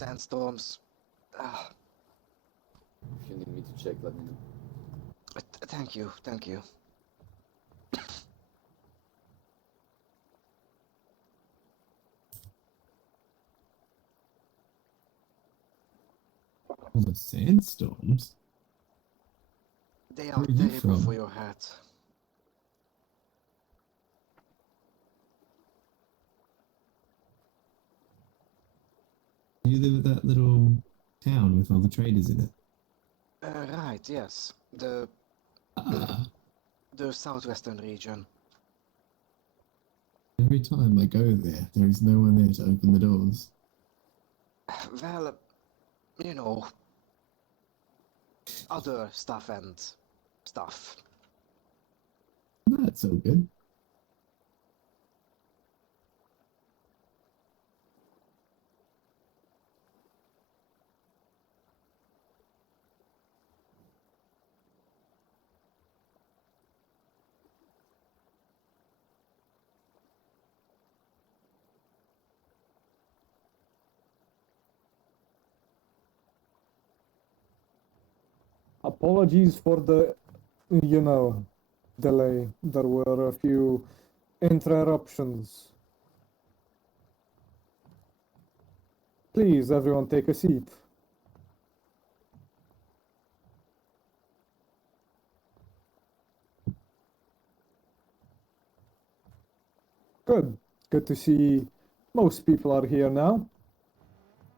Sandstorms. Ah, If you need me to check, let me know. thank you, thank you. All the sandstorms? They Where are are you terrible for from? your hat. You live at that little town with all the traders in it. Right, yes. Ah, The southwestern region. every time I go there is no one there to open the doors. Well, you know, other stuff and stuff. That's all good. Apologies for the, delay. There were a few interruptions. Please, everyone, take a seat. Good. Good to see most people are here now.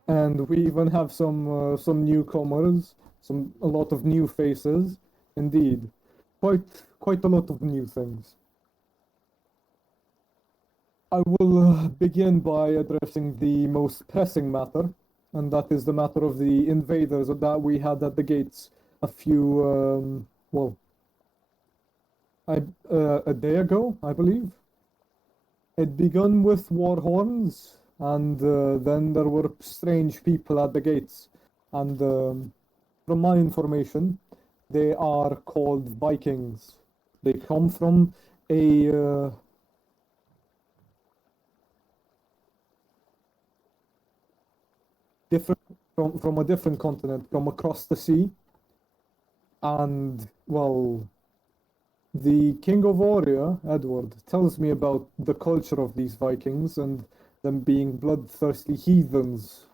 And we even have some newcomers, a lot of new faces. Indeed. Quite a lot of new things. I will begin by addressing the most pressing matter, and that is the matter of the invaders that we had at the gates a few, a day ago, I believe. It begun with war horns, and then there were strange people at the gates. And from my information, they are called Vikings. They come from a different from a different continent, from across the sea. And well, the King of Oria, Edward, tells me about the culture of these Vikings and them being bloodthirsty heathens,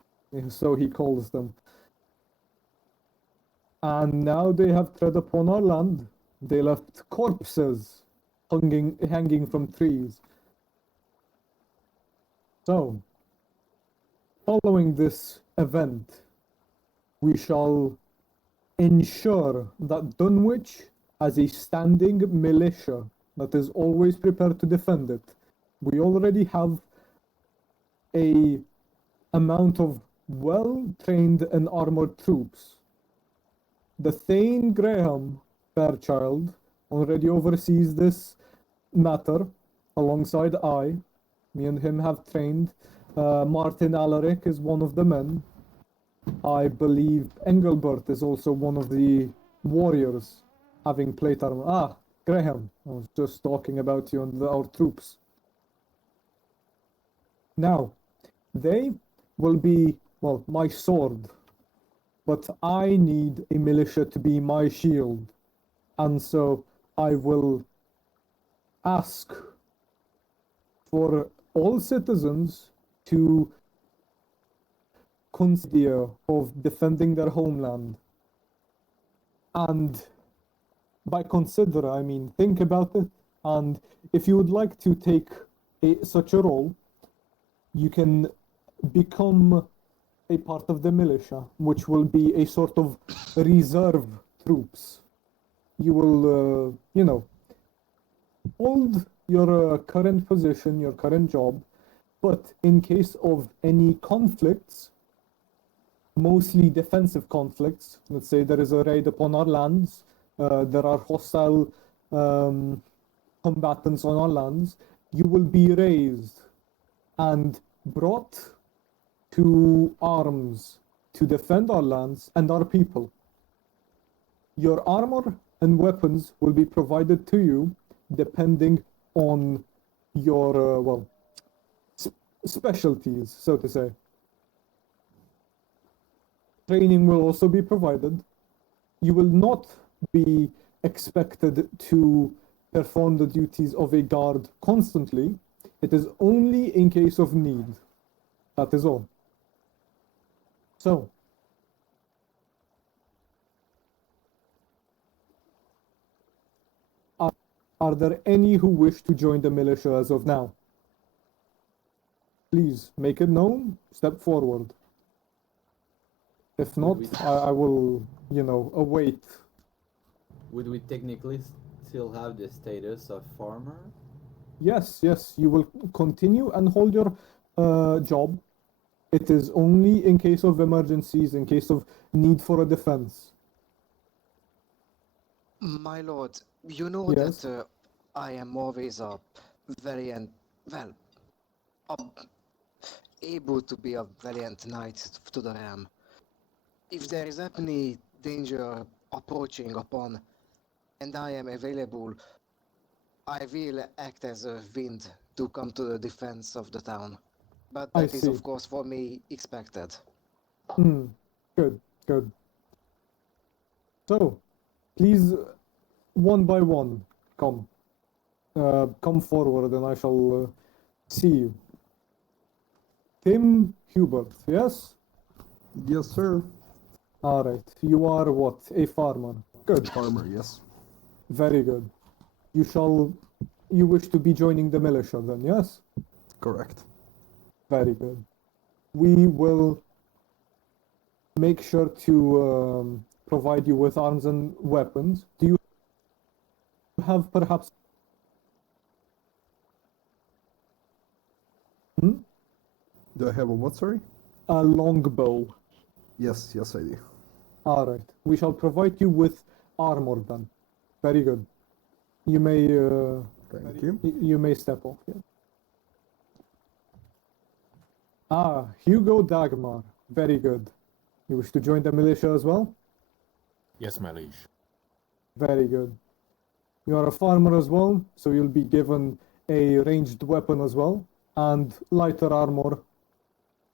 so he calls them. And now they have tread upon our land. They left corpses hanging from trees. So, following this event, we shall ensure that Dunwich has a standing militia that is always prepared to defend it. We already have a amount of well-trained and armored troops. The Thane Graham Fairchild already oversees this matter alongside I. Me and him have trained. Martin Alaric is one of the men. I believe Engelbert is also one of the warriors having plate armor. Ah, Graham, I was just talking about you and our troops. Now, they will be, well, my sword, but I need a militia to be my shield. And so I will ask for all citizens to consider of defending their homeland. And by consider, I mean think about it. And if you would like to take such a role, you can become a part of the militia, which will be a sort of reserve troops. You will, hold your current position, your current job, but in case of any conflicts, mostly defensive conflicts, let's say there is a raid upon our lands, there are hostile combatants on our lands, you will be raised and brought to arms to defend our lands and our people. Your armor and weapons will be provided to you depending on your, specialties, so to say. Training will also be provided. You will not be expected to perform the duties of a guard constantly. It is only in case of need. That is all. So, are there any who wish to join the militia as of now? Please make it known. Step forward. If not, I will, await. Would we technically still have the status of farmer? Yes, you will continue and hold your job. It is only in case of emergencies, in case of need for a defense. My lord, you know Yes. that I am always valiant, well, able to be a valiant knight to the ram. If there is any danger approaching upon, and I am available, I will act as a wind to come to the defense of the town. But I that is, see. of course, for me expected. Good. So, please, one by one, come. Come forward and I shall see you. Tim Hubert, yes? Yes, sir. All right. You are what? A farmer. Good. Farmer, yes. Very good. You wish to be joining the militia then, yes? Correct. Very good. We will make sure to provide you with arms and weapons. Do you have perhaps... Do I have a what, sorry? a longbow? Yes, I do. All right. We shall provide you with armor then. Very good. You may Thank you. you may step off. Yeah. Hugo Dagmar. Very good. You wish to join the militia as well? Yes, my liege. Very good. You are a farmer as well, so you'll be given a ranged weapon as well, and lighter armor,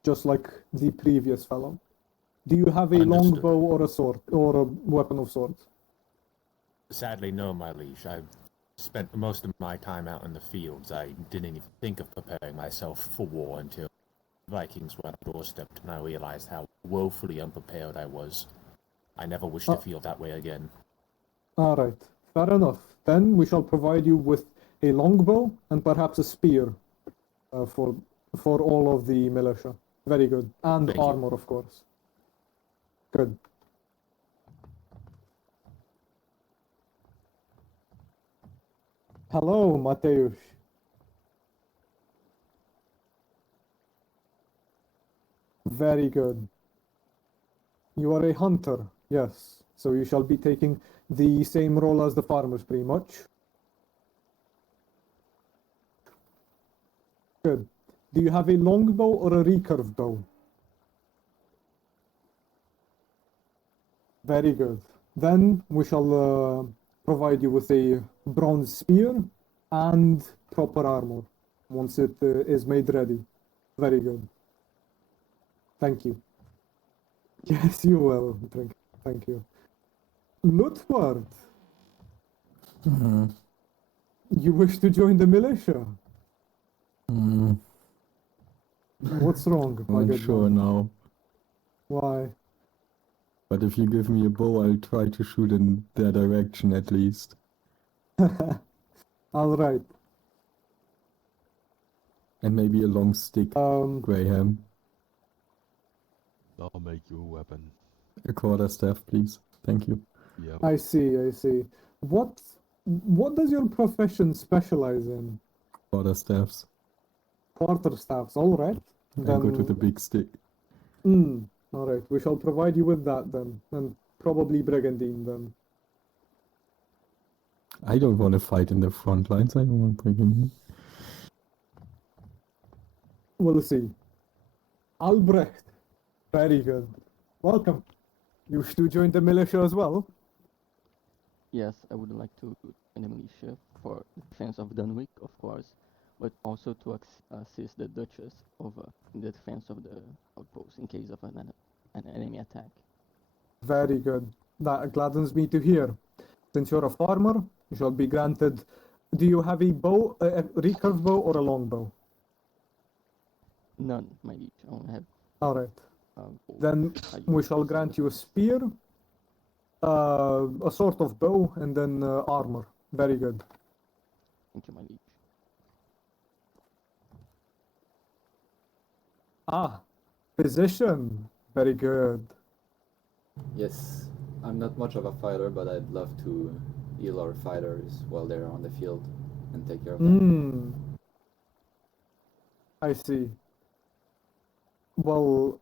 just like the previous fellow. Do you have a Understood. longbow or a sword, or a weapon of sorts? Sadly, no, my liege. I've spent most of my time out in the fields. I didn't even think of preparing myself for war until Vikings were on our doorstep, and I realized how woefully unprepared I was. I never wish to feel that way again. All right, fair enough. Then we shall provide you with a longbow and perhaps a spear for all of the militia. Very good. And Thank you. armor, of course. Good. Hello, Mateusz. Very good. You are a hunter, yes. So you shall be taking the same role as the farmers, pretty much. Good. Do you have a longbow or a recurve bow? Very good. Then we shall provide you with a bronze spear and proper armor once it is made ready. Very good. Thank you. Yes, you will. Thank you. Lutward, you wish to join the militia? What's wrong, my I'm good sure man? now. Why? But if you give me a bow, I'll try to shoot in their direction at least. All right. And maybe a long stick, Graham. I'll make you a weapon. A quarterstaff, please. Thank you. Yep. I see. What does your profession specialize in? Quarterstaffs. Quarterstaffs, all right. I go to the big stick. All right, we shall provide you with that then, and probably Brigandine then. I don't want to fight in the front lines. I don't want to bring him. We'll see. Albrecht, very good. Welcome. You wish to join the militia as well? Yes, I would like to join the militia for the defense of Dunwich, of course, but also to assist the Duchess in the defense of the outpost in case of an an enemy attack. Very good. That gladdens me to hear. Since you're a farmer, you shall be granted. Do you have a bow, a recurve bow, or a long bow? None, my liege. I only have All right. bow. Then I we use shall grant you a spear, a sort of bow, and then armor. Very good. Thank you, my liege. Ah, physician. Very good. Yes, I'm not much of a fighter, but I'd love to heal our fighters while they're on the field and take care of them. Hmm. I see. Well,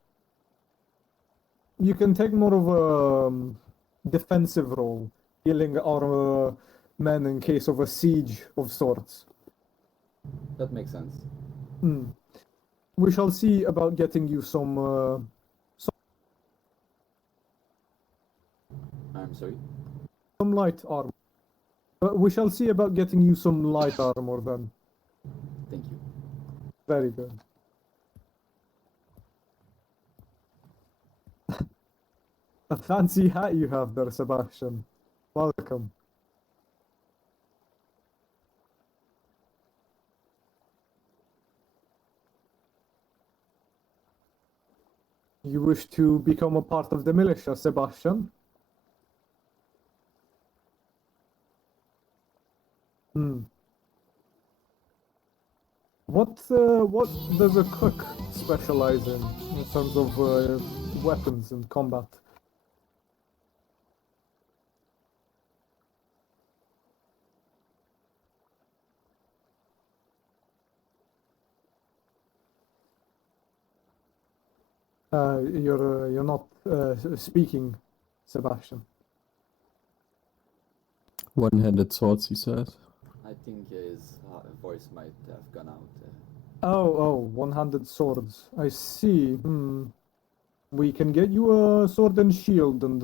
you can take more of a defensive role, healing our men in case of a siege of sorts. That makes sense. Hmm. We shall see about getting you some I'm sorry. some light armor. We shall see about getting you some light armor then. Thank you. Very good. A fancy hat you have there, Sebastian. Welcome. You wish to become a part of the militia, Sebastian? Hmm. What does a cook specialize in terms of weapons and combat? You're not speaking, Sebastian. One-handed swords, he said. I think his voice might have gone out. Oh, one-handed swords. I see. Hmm. We can get you a sword and shield and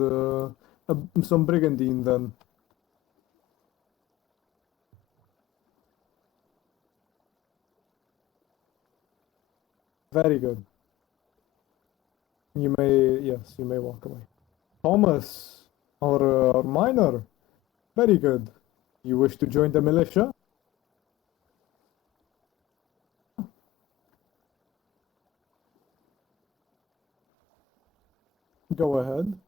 some brigandine then. Very good. You may, yes, you may walk away. Thomas, our miner. Very good. You wish to join the militia? Go ahead.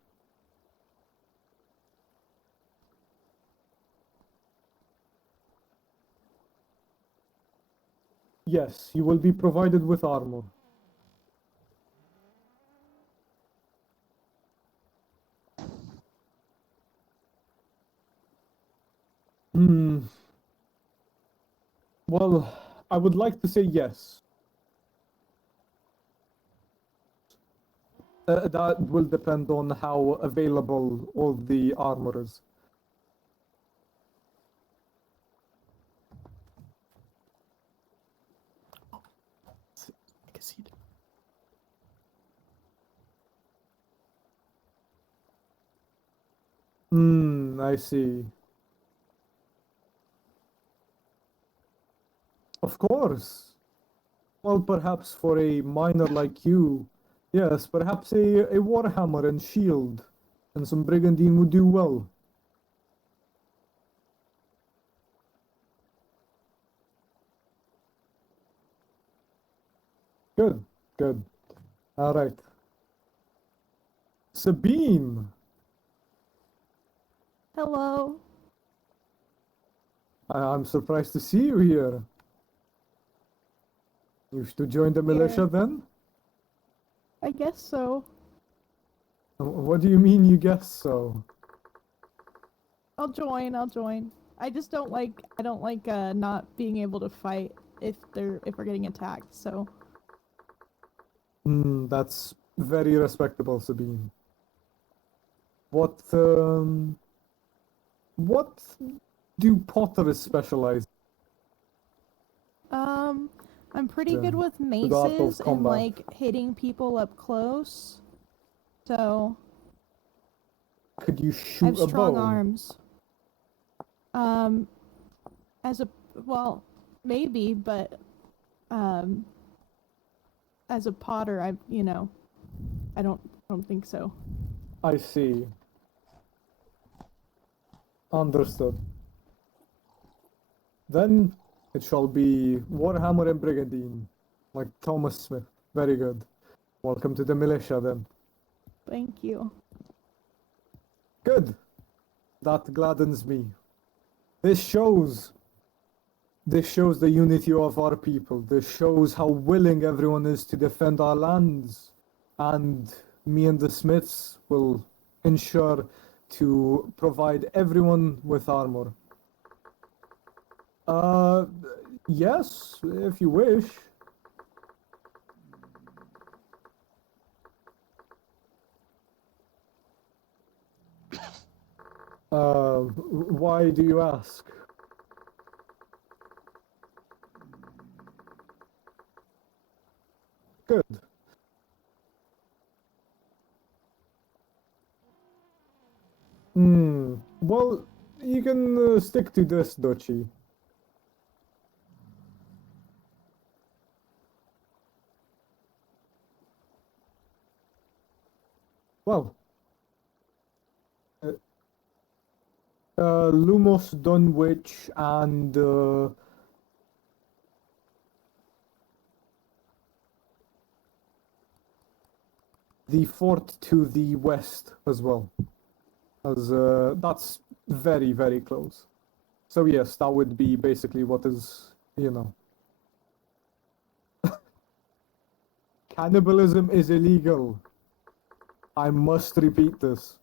Yes, you will be provided with armor. Hmm. Well, I would like to say yes. That will depend on how available all the armor is. I can see it. I see. Of course. Well, perhaps for a miner like you, yes, perhaps a warhammer and shield and some brigandine would do well. Good, good. All right. Sabine, Hello. I'm surprised to see you here. You wish to join the militia then? I guess so. What do you mean you guess so? I'll join. I just don't like not being able to fight if we're getting attacked, so That's very respectable, Sabine. What do potters specialize? I'm pretty good with the art of maces and combat. like hitting people up close. So Could you I shoot have a strong bow? arms. As a well, maybe, but as a potter, I don't don't think so. I see. Understood. Then it shall be Warhammer and Brigandine, like Thomas Smith. Very good. Welcome to the militia then. Thank you. Good. That gladdens me. This shows the unity of our people. This shows how willing everyone is to defend our lands. And me and the Smiths will ensure to provide everyone with armor. Yes, if you wish. Why do you ask? Good. Well, you can stick to this, Duchy. Well, Lumos, Dunwich, and the fort to the west as well, as that's very, very close. So yes, that would be basically what is, you know. Cannibalism is illegal. I must repeat this.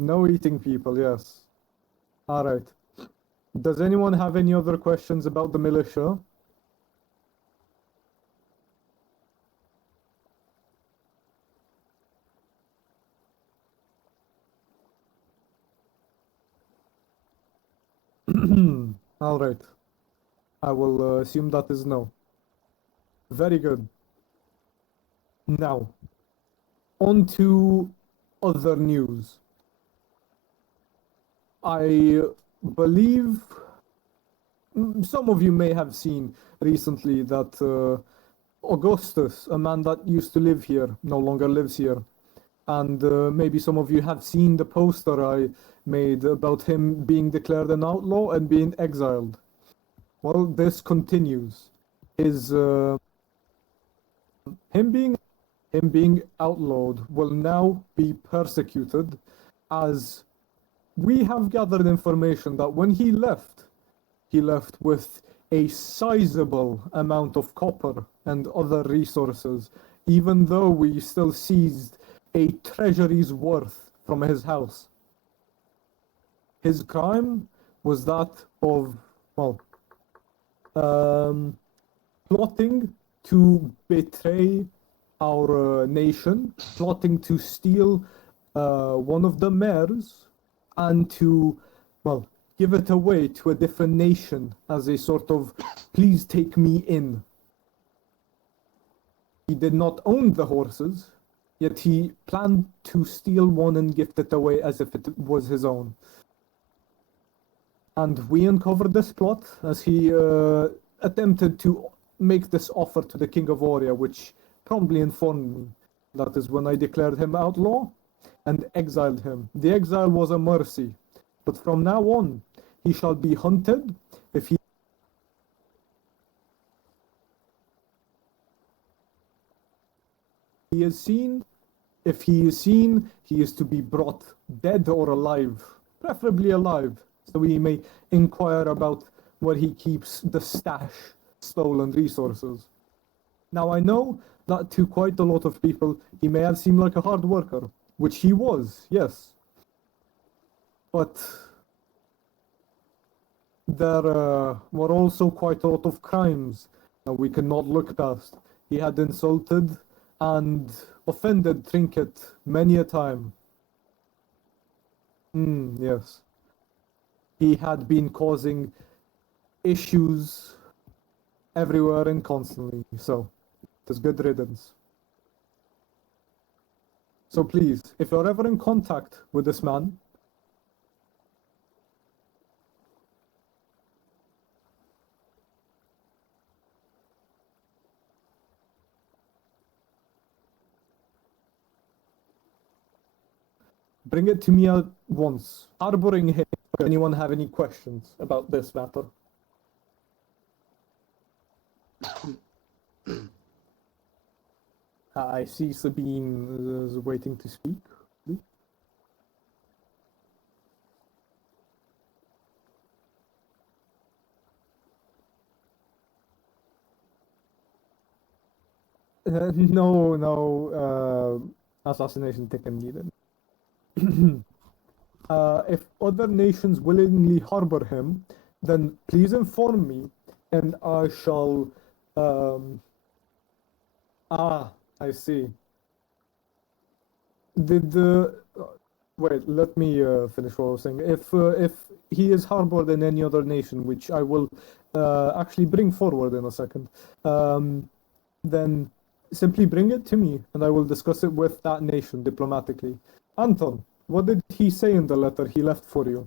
No eating people, yes. Alright. Does anyone have any other questions about the militia? Alright. I will assume that is no. Very good. Now, on to other news. I believe some of you may have seen recently that Augustus, a man that used to live here, no longer lives here. And maybe some of you have seen the poster I made about him being declared an outlaw and being exiled. Well, this continues. Him being outlawed will now be persecuted, as we have gathered information that when he left with a sizable amount of copper and other resources, even though we still seized a treasury's worth from his house. His crime was that of, well, plotting to betray our nation, plotting to steal one of the mayors, and to, well, give it away to a different nation as a sort of, please take me in. He did not own the horses, yet he planned to steal one and gift it away as if it was his own. And we uncovered this plot as he attempted to make this offer to the King of Oria, which promptly informed me. That is when I declared him outlaw and exiled him. The exile was a mercy, but from now on, he shall be hunted. If he is seen, he is to be brought dead or alive, preferably alive, so we may inquire about where he keeps the stash, stolen resources. Now I know that to quite a lot of people, he may have seemed like a hard worker, which he was, yes. But there were also quite a lot of crimes that we cannot look past. He had insulted and offended Trinket many a time. Yes. He had been causing issues everywhere and constantly, so it is good riddance. So please, if you're ever in contact with this man, Bring it to me at once. Harboring him. Does anyone have any questions about this matter? I see Sabine is waiting to speak. No, assassination ticket needed. If other nations willingly harbor him, then please inform me, and I shall. I see. Did the wait? Let me finish what I was saying. If he is harbored in any other nation, which I will actually bring forward in a second, then simply bring it to me, and I will discuss it with that nation diplomatically. Anton, what did he say in the letter he left for you?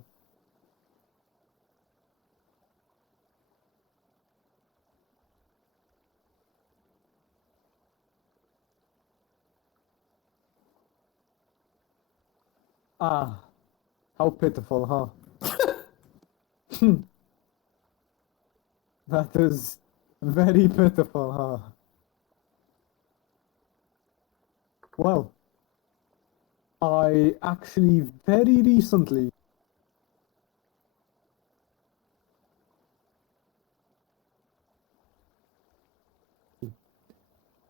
Ah, how pitiful, huh? That is very pitiful, huh? Well, I actually very recently.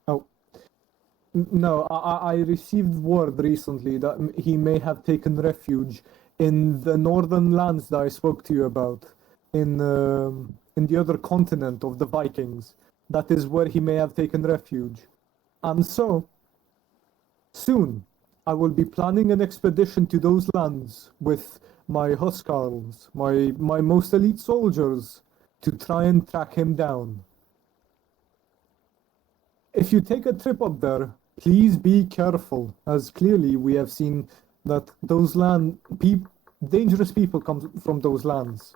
Oh, no, I received word recently that he may have taken refuge in the northern lands that I spoke to you about, in the other continent of the Vikings. That is where he may have taken refuge. And so, soon, I will be planning an expedition to those lands with my Huskarls, my most elite soldiers, to try and track him down. If you take a trip up there, please be careful, as clearly we have seen that those dangerous people come from those lands.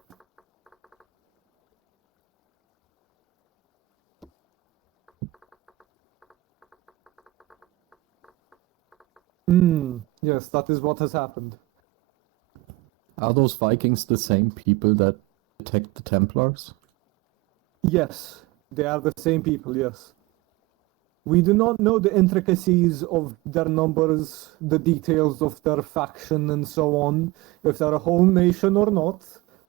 Yes, that is what has happened. Are those Vikings the same people that attacked the Templars? Yes, they are the same people, yes. We do not know the intricacies of their numbers, the details of their faction and so on, if they're a whole nation or not,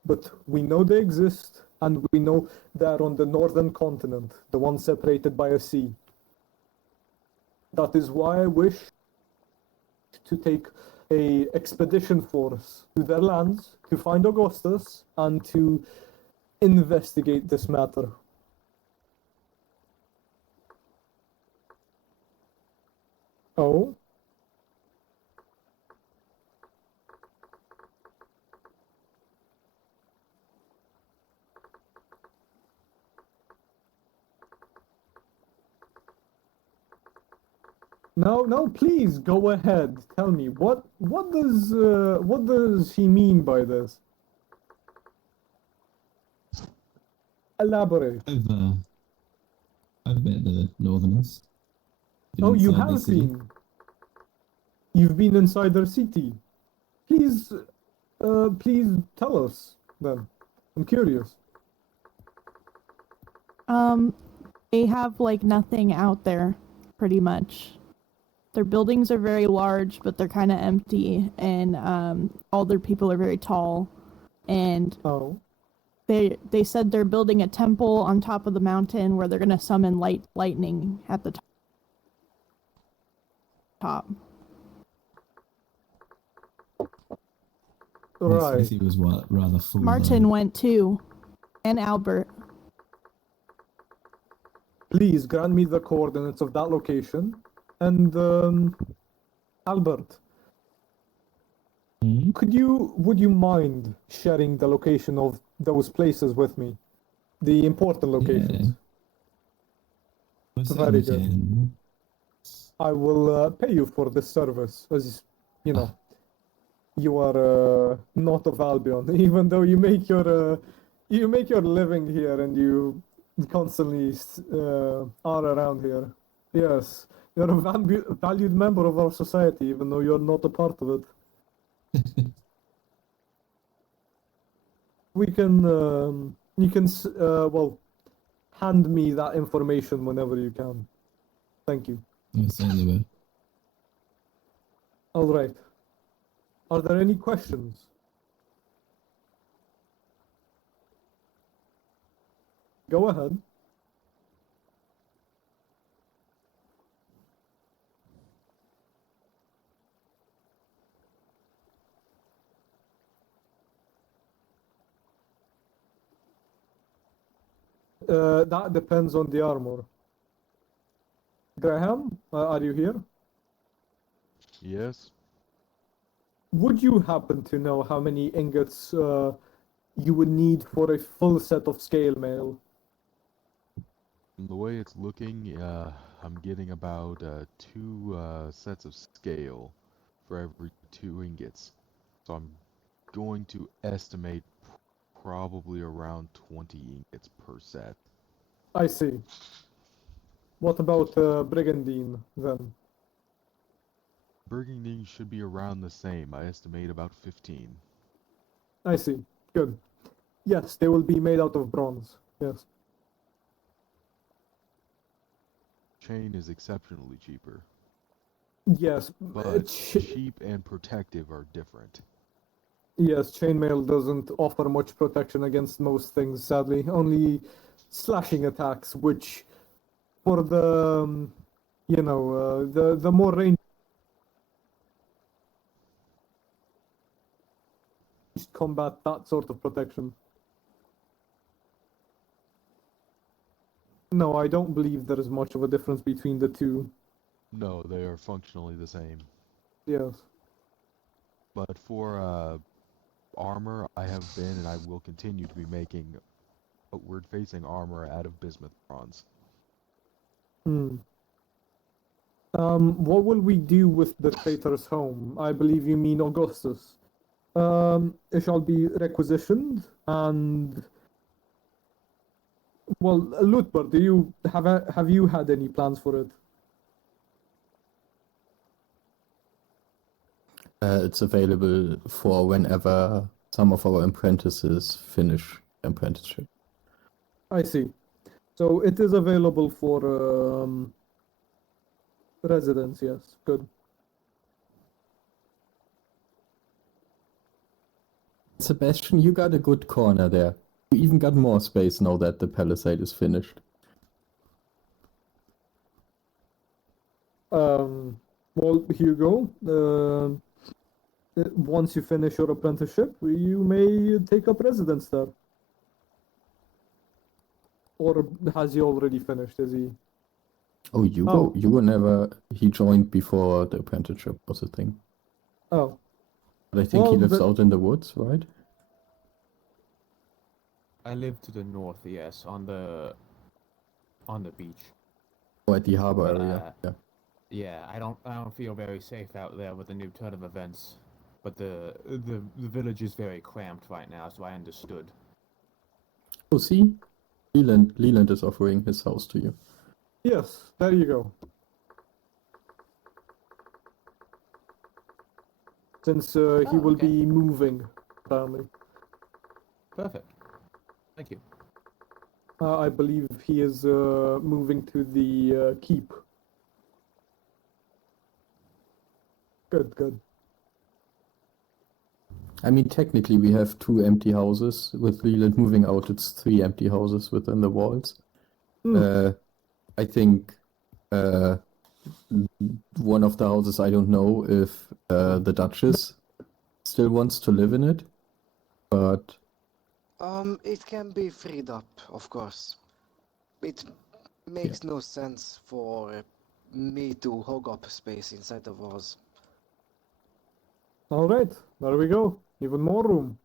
but we know they exist, and we know they're on the northern continent, the one separated by a sea. That is why I wish to take a expedition force to their lands to find Augustus and to investigate this matter. Oh? No, please go ahead. Tell me what does he mean by this? Elaborate. I've met the Northerners. Been Oh, you inside their have city. been. You've been inside their city. Please tell us then. I'm curious. They have like nothing out there, pretty much. Their buildings are very large, but they're kind of empty, and all their people are very tall. And Oh. they said they're building a temple on top of the mountain where they're gonna summon lightning at the top. The Right. city was rather full. Martin went too, and Albert. Please grant me the coordinates of that location. And Albert, Hmm? would you mind sharing the location of those places with me? The important locations. Most Very certainly good. can. I will pay you for this service, as you know. You are not of Albion, even though you make your living here and you constantly are around here. Yes, you're a valued member of our society, even though you're not a part of it. We can, you can, well, hand me that information whenever you can. Thank you. I certainly will. All right. Are there any questions? Go ahead. That depends on the armor. Graham, are you here? Yes. Would you happen to know how many ingots you would need for a full set of scale mail? From the way it's looking, I'm getting about 2 sets of scale for every 2 ingots. So I'm going to estimate probably around 20 ingots per set. I see. What about Brigandine then? Burgundy should be around the same. I estimate about 15. I see. Good. Yes, they will be made out of bronze. Yes. Chain is exceptionally cheaper, Yes. but cheap and protective are different. Yes, chainmail doesn't offer much protection against most things, sadly. Only slashing attacks, which, for the, the more ranged combat, that sort of protection. No, I don't believe there is much of a difference between the two. No, they are functionally the same. Yes. But for armor, I have been and I will continue to be making outward-facing armor out of bismuth bronze. What will we do with the traitor's home? I believe you mean Augustus. It shall be requisitioned and... Well, Lutber, do you have you had any plans for it? It's available for whenever some of our apprentices finish apprenticeship. I see. So it is available for residents, yes. Good. Sebastian, you got a good corner there. You even got more space now that the palisade is finished. Well, Hugo, once you finish your apprenticeship, you may take up residence there. Or has he already finished? Is he? Oh, Hugo never. He joined before the apprenticeship was a thing. Oh. But I think he Well, lives out in the woods, right? I live to the north, yes, on the beach. Or at the harbor But, area. Yeah. Yeah, I don't feel very safe out there with the new turn of events. But the village is very cramped right now, so I understood. Oh, see, Leland is offering his house to you. Yes, there you go. Since he will okay. be moving, apparently. Perfect. Thank you. I believe he is moving to the keep. Good, good. I mean, technically, we have 2 empty houses. With Leland moving out, it's 3 empty houses within the walls. I think one of the houses, I don't know if the Duchess still wants to live in it, but It can be freed up, of course. It makes no sense for me to hog up space inside the walls. All right, there we go. Even more room.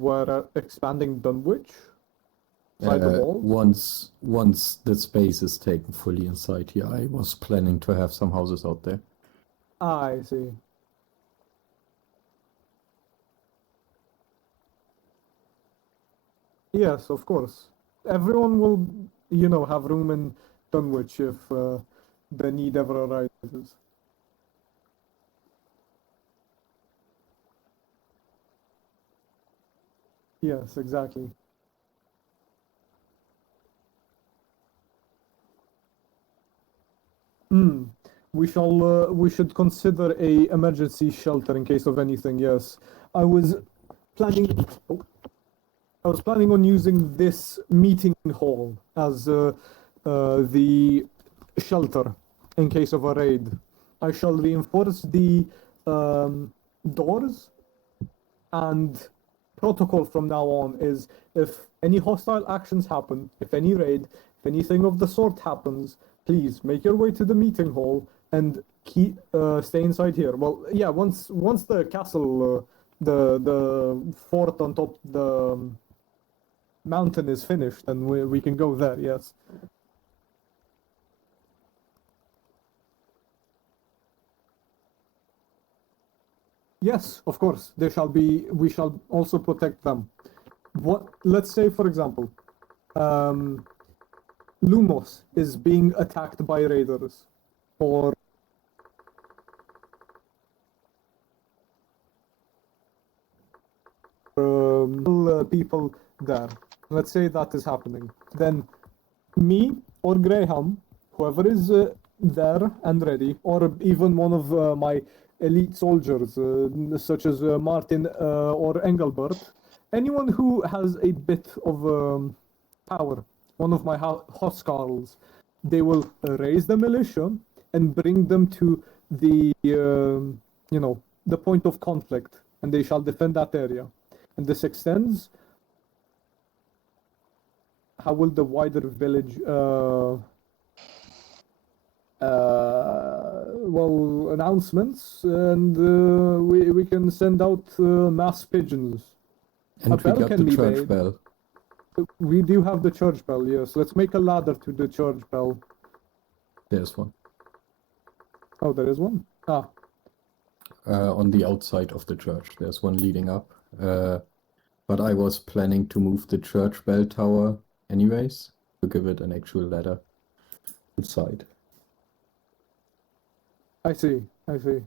We're expanding Dunwich? Inside the walls? once the space is taken fully inside here, I was planning to have some houses out there. I see. Yes, of course. Everyone will, you know, have room in Dunwich if the need ever arises. Yes, exactly. Hmm. We should consider a emergency shelter in case of anything. Yes, I was planning. Oh, I was planning on using this meeting hall as the shelter in case of a raid. I shall reinforce the doors, and protocol from now on is if any hostile actions happen, if any raid, if anything of the sort happens, please make your way to the meeting hall and keep stay inside here. Well, yeah, once the castle, the fort on top the mountain is finished, then we can go there. Yes. Yes, of course. There shall be. We shall also protect them. What? Let's say, for example, Lumos is being attacked by raiders, or people there. Let's say that is happening. Then me or Graham, whoever is there and ready, or even one of my elite soldiers, such as Martin or Engelbert, anyone who has a bit of power, one of my housecarls, they will raise the militia and bring them to the, the point of conflict, and they shall defend that area. And this extends. How will the wider village well, announcements, and we can send out mass pigeons. And A we bell got can the be church made. bell. We do have the church bell, yes. Let's make a ladder to the church bell. There's one. Oh, there is one. Ah, On the outside of the church. There's one leading up. But I was planning to move the church bell tower anyways, to give it an actual ladder inside. I see, I see.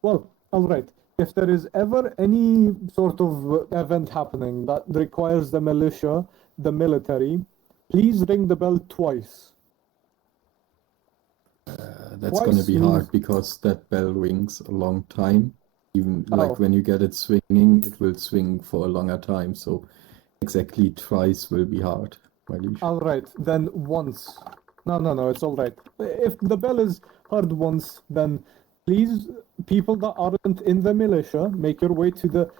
Well, all right. If there is ever any sort of event happening that requires the militia, the military, please ring the bell twice. That's gonna Twice be means- hard because that bell rings a long time. Even like Oh. when you get it swinging, it will swing for a longer time. So exactly twice will be hard, my liege. All right, then once. No, it's all right. If the bell is heard once, then please, people that aren't in the militia, make your way to the,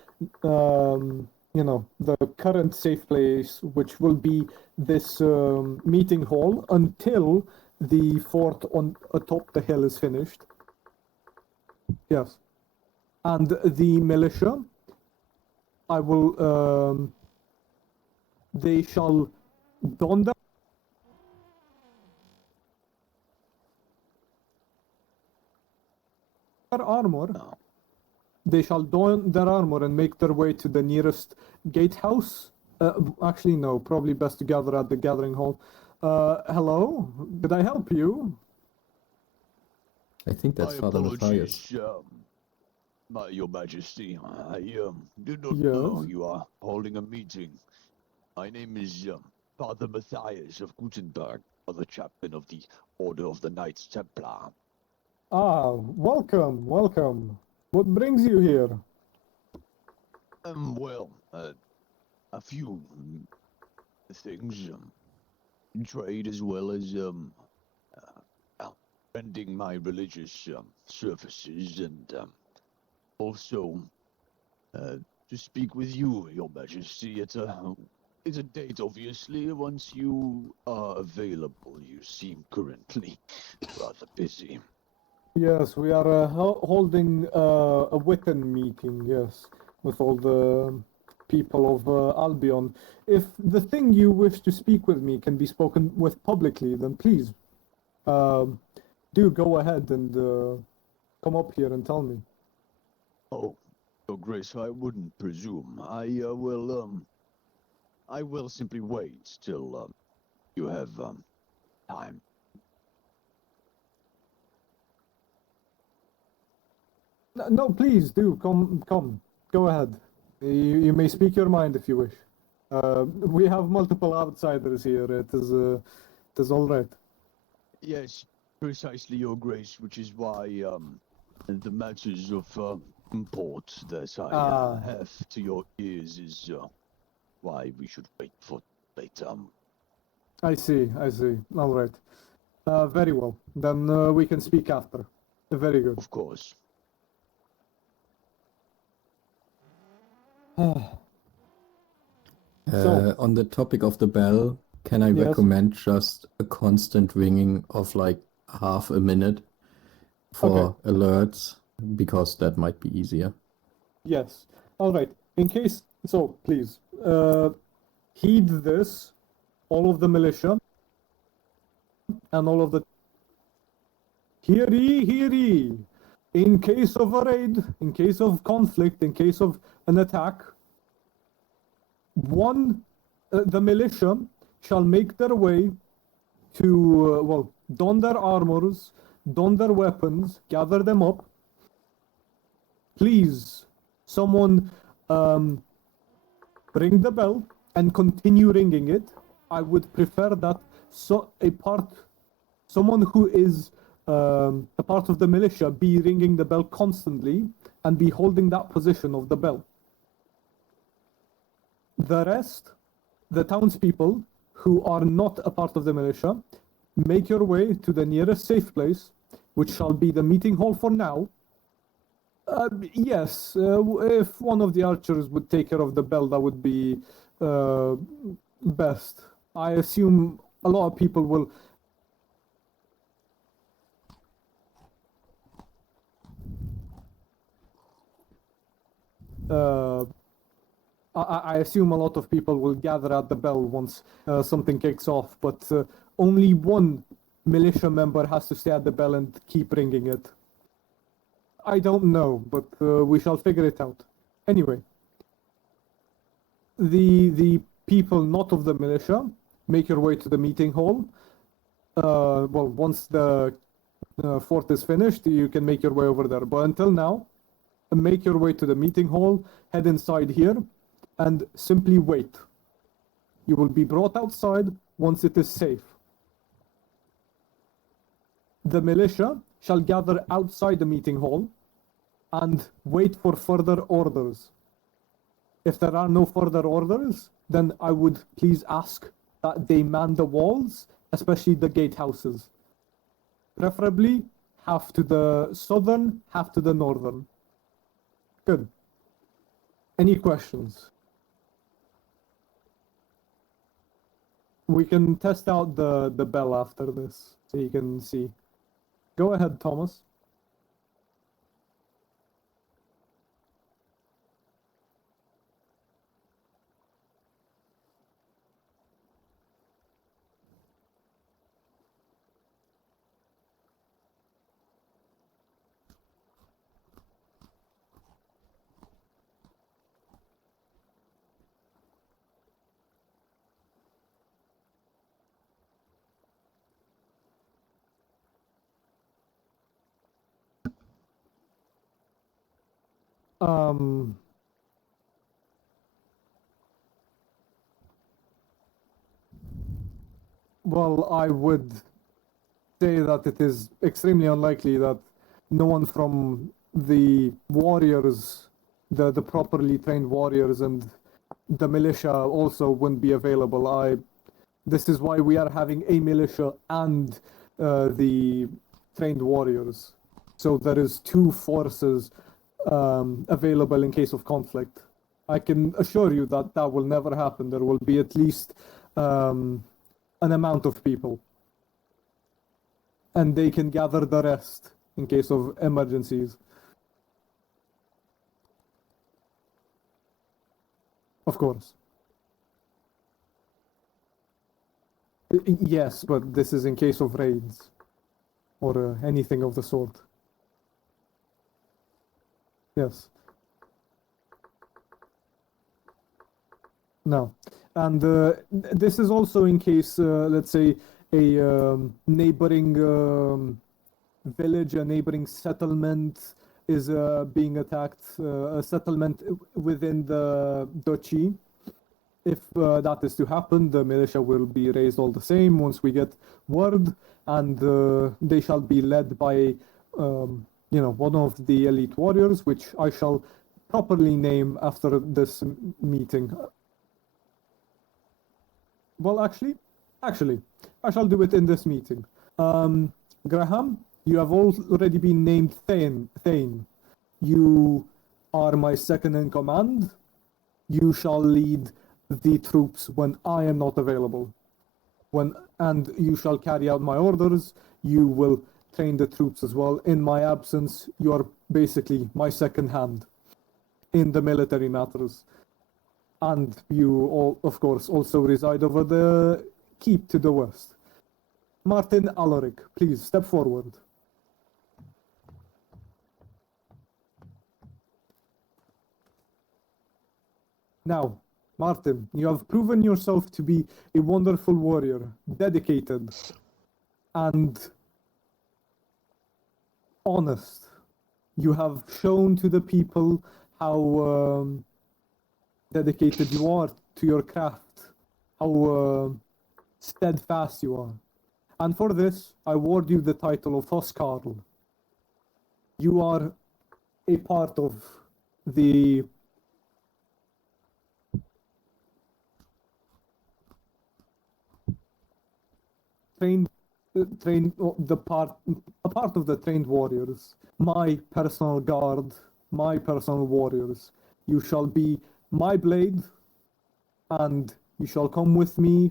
the current safe place, which will be this meeting hall until the fort on atop the hill is finished. Yes. And the militia, I will, they shall don their armor. They shall don their armor and make their way to the nearest gatehouse. Actually, no, probably best to gather at the gathering hall. Hello? Could I help you? I think that's My Father Matthias. apologies, Your Majesty. I did not Yes? know you are holding a meeting. My name is Father Matthias of Gutenberg, the chaplain of the Order of the Knights Templar. Ah, welcome, welcome. What brings you here? Well, a few things. Trade as well as rending my religious services, and also to speak with you, Your Majesty. It's a date, obviously, once you are available. You seem currently rather busy. Yes, we are holding a Witten meeting, yes, with all the people of Albion. If the thing you wish to speak with me can be spoken with publicly, then please do go ahead and come up here and tell me. Oh, Your Grace, I wouldn't presume. I will I will simply wait till you have time. No, please do come. Go ahead. You may speak your mind if you wish. We have multiple outsiders here. It is all right. Yes, precisely, Your Grace, which is why the matters of import that I have to your ears is why we should wait for later. I see. All right. Very well. Then we can speak after. Very good. Of course. So- On the topic of the bell, can I Yes. recommend just a constant ringing of like half a minute for alerts? Because that might be easier. Yes. All right. In case, so please heed this, all of the militia and all of the. Hear ye, hear ye. In case of a raid, in case of conflict, in case of an attack, the militia shall make their way to, don their armors, don their weapons, gather them up. Please, someone ring the bell and continue ringing it. I would prefer that someone who is a part of the militia be ringing the bell constantly and be holding that position of the bell. The rest, the townspeople who are not a part of the militia, make your way to the nearest safe place, which shall be the meeting hall for now. Yes, if one of the archers would take care of the bell, that would be best. I assume a lot of people will. I assume a lot of people will gather at the bell once something kicks off, but only one militia member has to stay at the bell and keep ringing it. I don't know, but we shall figure it out. Anyway, the people not of the militia make your way to the meeting hall. Once the fort is finished, you can make your way over there. But until now, make your way to the meeting hall, head inside here, and simply wait. You will be brought outside once it is safe. The militia shall gather outside the meeting hall and wait for further orders. If there are no further orders, then I would please ask that they man the walls, especially the gatehouses. Preferably half to the southern, half to the northern. Good. Any questions? We can test out the bell after this, so you can see. Go ahead, Thomas. Well, I would say that it is extremely unlikely that no one from the warriors, the properly trained warriors and the militia also wouldn't be available. This is why we are having a militia and the trained warriors. So there is two forces available in case of conflict. I can assure you that that will never happen. There will be at least an amount of people. And they can gather the rest in case of emergencies. Of course. Yes, but this is in case of raids or anything of the sort. Yes. No. And this is also in case, let's say, a neighboring village, a neighboring settlement is being attacked, a settlement within the duchy. If that is to happen, the militia will be raised all the same once we get word, and they shall be led by, one of the elite warriors, which I shall properly name after this meeting. Well, actually, I shall do it in this meeting. Graham, you have already been named Thane. You are my second in command. You shall lead the troops when I am not available. And you shall carry out my orders. You will train the troops as well. In my absence, you are basically my second hand in the military matters. And you all, of course, also reside over the keep to the west. Martin Alaric, please step forward. Now, Martin, you have proven yourself to be a wonderful warrior, dedicated and honest. You have shown to the people how dedicated you are to your craft, how steadfast you are. And for this, I award you the title of Huskarl. You are a part of the a part of the trained warriors, my personal guard, my personal warriors. You shall be my blade, and you shall come with me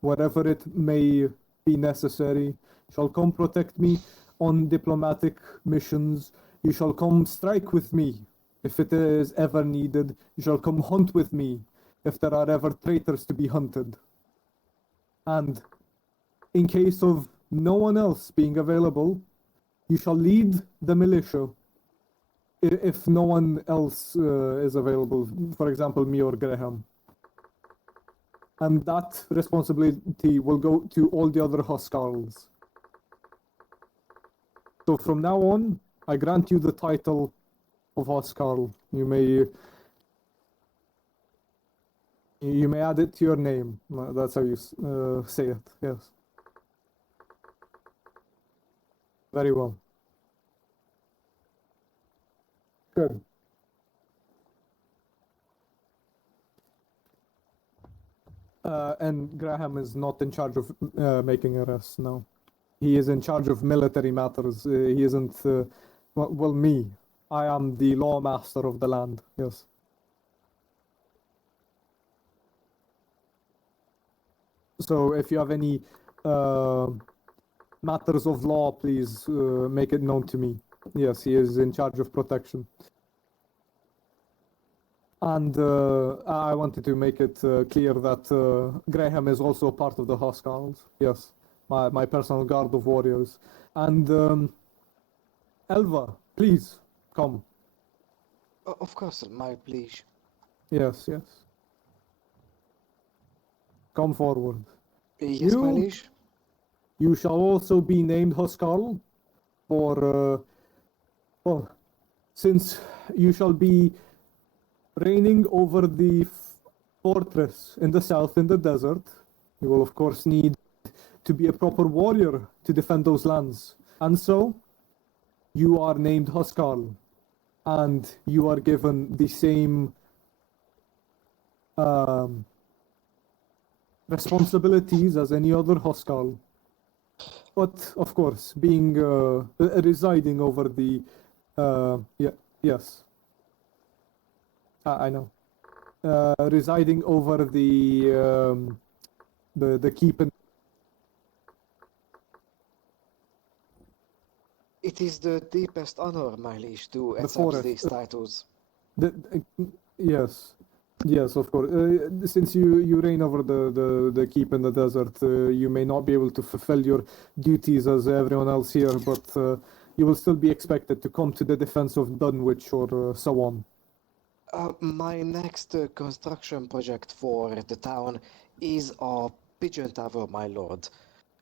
wherever it may be necessary. You shall come protect me on diplomatic missions. You shall come strike with me if it is ever needed. You shall come hunt with me if there are ever traitors to be hunted. And in case of no one else being available, you shall lead the militia if no one else is available, for example, me or Graham. And that responsibility will go to all the other Huskarls. So from now on, I grant you the title of Huskarl. You may add it to your name. That's how you say it, yes. Very well. Good. And Graham is not in charge of making arrests, no. He is in charge of military matters. He isn't, well, me. I am the law master of the land, yes. So if you have any matters of law, please make it known to me. Yes, he is in charge of protection. And I wanted to make it clear that Graham is also part of the Huskarls. Yes, my personal guard of warriors. And Elva, please, come. Of course, my please. Yes, yes. Come forward. Yes, my liege. You shall also be named Huskarl, for, well, since you shall be reigning over the fortress in the south in the desert, you will of course need to be a proper warrior to defend those lands. And so, you are named Huskarl, and you are given the same responsibilities as any other Huskarl. But of course, being residing over the yes, I know, residing over the keep. It is the deepest honor, my liege, to accept forest. these titles. Yes. Yes, of course. Since you reign over the keep in the desert, you may not be able to fulfill your duties as everyone else here, but you will still be expected to come to the defense of Dunwich or so on. My next construction project for the town is a pigeon tower, my lord.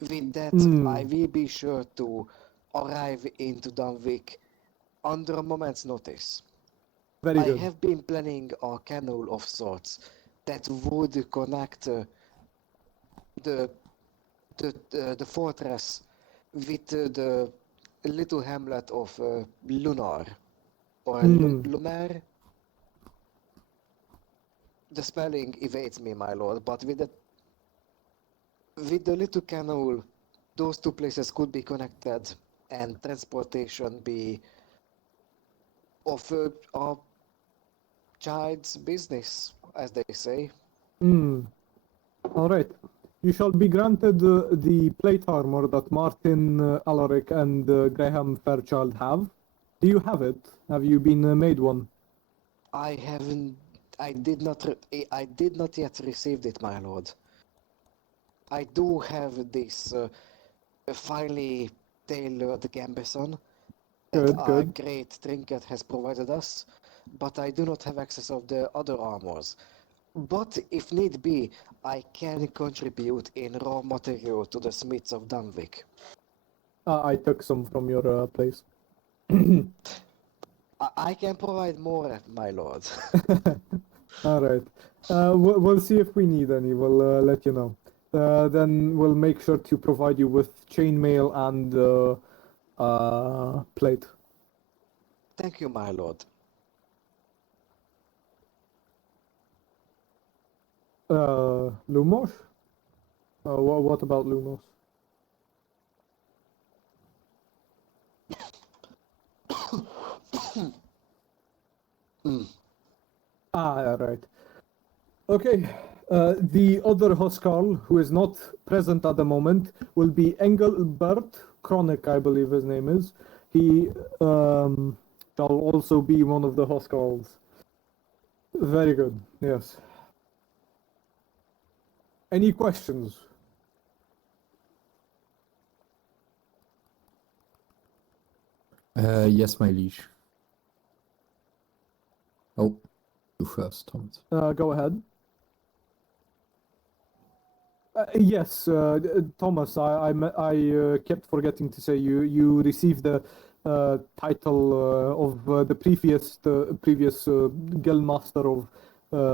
With that, I will be sure to arrive into Dunwich under a moment's notice. Very I good. have been planning a canal of sorts that would connect the fortress with the little hamlet of Lunar or Lunar. The spelling evades me, my lord, but with the little canal, those two places could be connected and transportation be of a child's business, as they say. All right. You shall be granted the plate armor that Martin Alaric and Graham Fairchild have. Do you have it? Have you been made one? I haven't. I did not yet received it, my lord. I do have this finely tailored gambeson that our Good. great trinket has provided us, but I do not have access of the other armors. But if need be, I can contribute in raw material to the smiths of Dunwich. I took some from your place. I can provide more, my lord. All right. We'll see if we need any. We'll let you know. Then we'll make sure to provide you with chainmail and plate. Thank you, my lord. Lumos? What about Lumos? Right. Okay. The other Huskarl, who is not present at the moment, will be Engelbert Chronic, I believe his name is. He shall also be one of the Huskarls. Very good, yes. Any questions? Yes, my liege. Oh, you first, Thomas. Go ahead. Yes, Thomas, I kept forgetting to say you received the title of the previous guildmaster of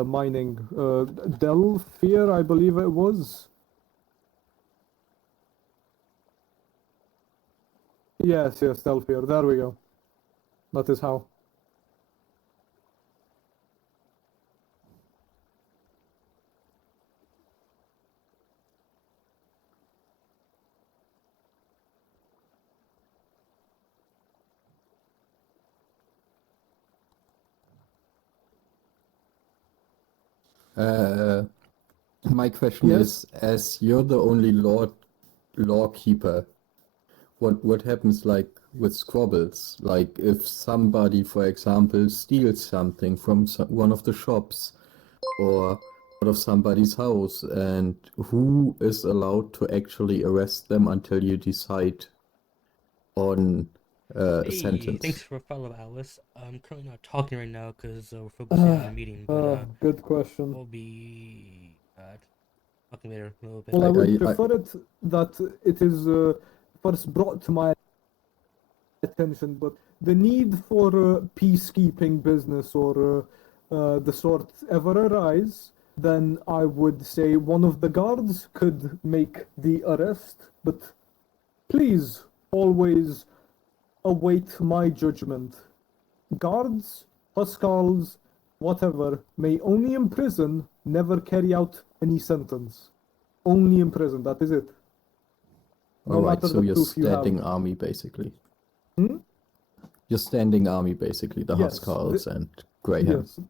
mining, Delphir, I believe it was. Yes, Delphir. There we go. That is how. My question is, as you're the only lawkeeper, what happens like with squabbles? Like if somebody, for example, steals something from one of the shops or out of somebody's house, and who is allowed to actually arrest them until you decide on a sentence? Thanks for follow, Alice. I'm currently not talking right now because we're focusing on the meeting. But good question. we'll be talking later a little bit. Well, I would prefer it that it is first brought to my attention, but the need for peacekeeping business or the sort ever arise, then I would say one of the guards could make the arrest, but please always await my judgment. Guards, Huskarls, whatever, may only imprison, never carry out any sentence. Only imprison, that is it. Alright, so you're standing army, basically. You're standing army, basically, the Huskarls and Graham. Yes.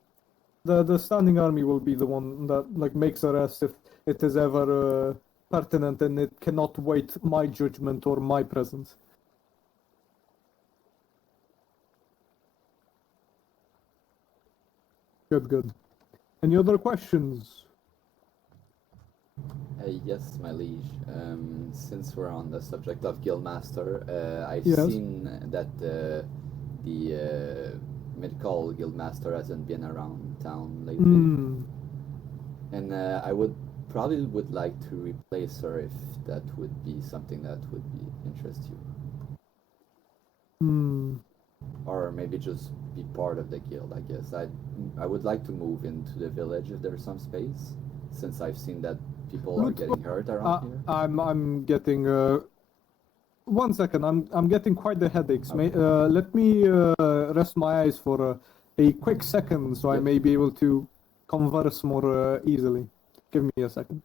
The standing army will be the one that makes arrests if it is ever pertinent and it cannot wait my judgment or my presence. Good. Any other questions? Yes, my liege. Since we're on the subject of Guildmaster, I've seen that the medical guildmaster hasn't been around town lately. Hmm. And I would probably would like to replace her if that would be something that would be interest you. Hmm. Or maybe just be part of the guild, I guess. I would like to move into the village if there's some space, since I've seen that people are getting hurt around here. I'm getting 1 second. I'm getting quite the headaches. Okay. Let me rest my eyes for a quick second, so I Yep. may be able to converse more easily. Give me a second.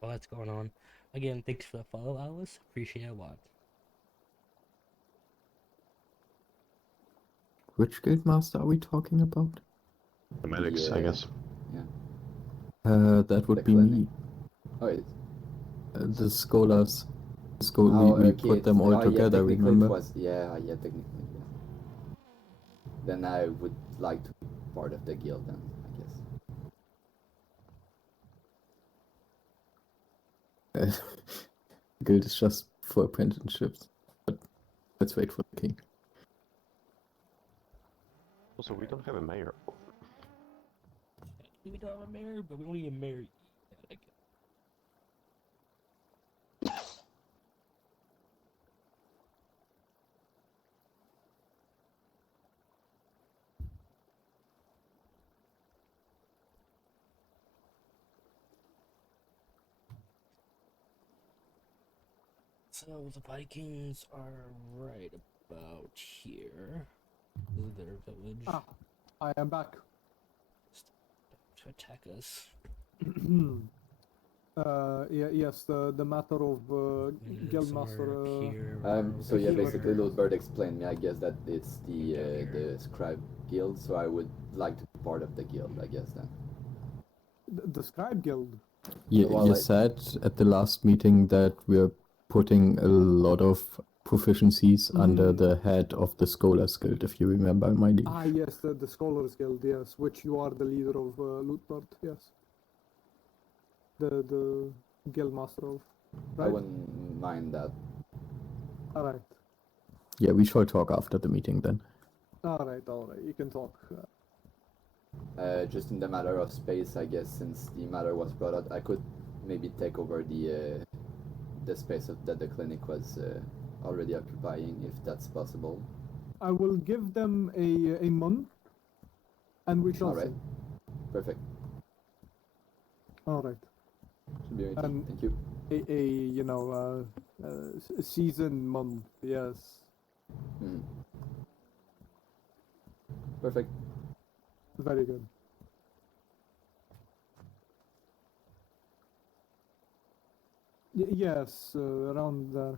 Well, that's going on. Again, thanks for the follow, Alice. Appreciate it a lot. Which guildmaster are we talking about? The medics, I guess. Yeah. That would The be clinic. me. Oh, it's The scholars. oh, We okay, put them all yeah, together, technically remember? It was, yeah, technically, yeah. Then I would like to be part of the guild then, I guess. Guild is just for apprenticeships. But let's wait for the king. Also, we don't have a mayor. We don't have a mayor, but we don't even marry. So the Vikings are right about here. This is their village. Ah, I am back. To attack us. Yes, the matter of Guildmaster. So yeah, healer. basically Lodberg explained me, I guess that it's the scribe guild, so I would like to be part of the guild, I guess then. The Scribe Guild. Well, You said at the last meeting that we're putting a lot of proficiencies under the head of the Scholars Guild, if you remember, my liege. Ah, yes, the Scholars Guild, yes, which you are the leader of, Lutbert, yes. The guild master of. I Right? wouldn't mind that. Alright, Yeah, we shall talk after the meeting then. alright, you can talk. Just in the matter of space, I guess, since the matter was brought up, I could maybe take over the space that the clinic was already occupying, if that's possible. I will give them a month, and we shall Alright. see. Perfect. Alright. Should be ready. And Thank you. A season month, yes. Mhm. Perfect. Very good. Yes, around there.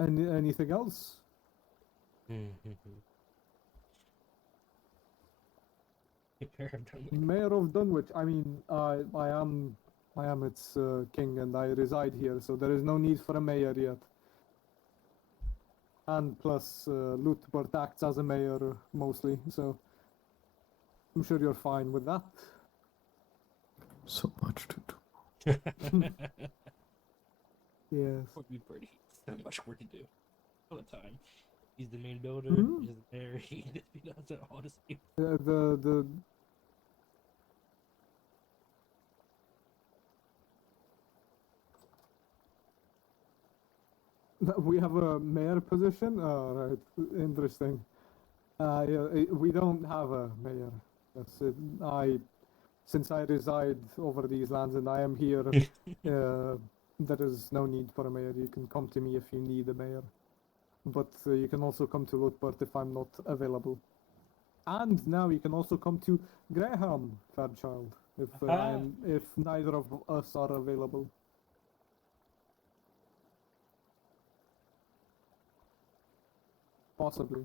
Anything else? Mayor of Dunwich. I mean, I am its king, and I reside here, so there is no need for a mayor yet. And plus, Lutbert acts as a mayor mostly, so I'm sure you're fine with that. So much to do. Yes. Would be pretty. Not much work to do all the time. He's the main builder. Mhm. He's the mayor. He does it all the same. The we have a mayor position. Right, interesting. Yeah, we don't have a mayor. Yes, since I reside over these lands and I am here, there is no need for a mayor. You can come to me if you need a mayor, but you can also come to Lutbert if I'm not available. And now you can also come to Graham, Fairchild, if neither of us are available. Possibly.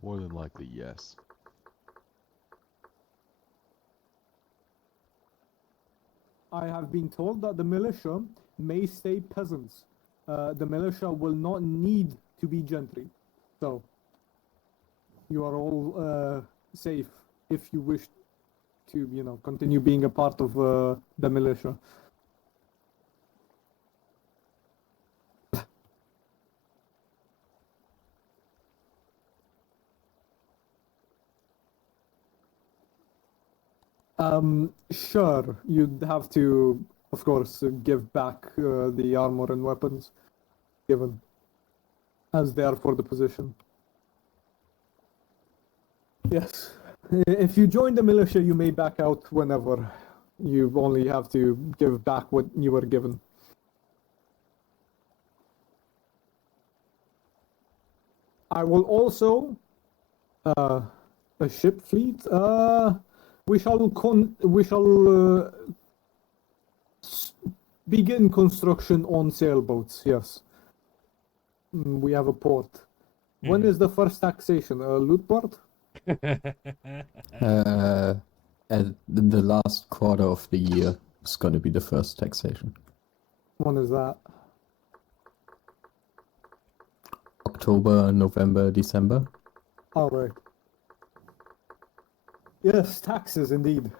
More than likely, yes. I have been told that the militia may stay peasants. The militia will not need to be gentry. So, you are all safe if you wish to, continue being a part of the militia. Sure. You'd have to, of course, give back the armor and weapons given, as they are for the position. Yes. If you join the militia, you may back out whenever. You only have to give back what you were given. I will also a ship fleet. We shall begin construction on sailboats. Yes, we have a port. When is the first taxation? Loot port? At the last quarter of the year is going to be the first taxation. When is that? October, November, December. All right. Yes, taxes indeed.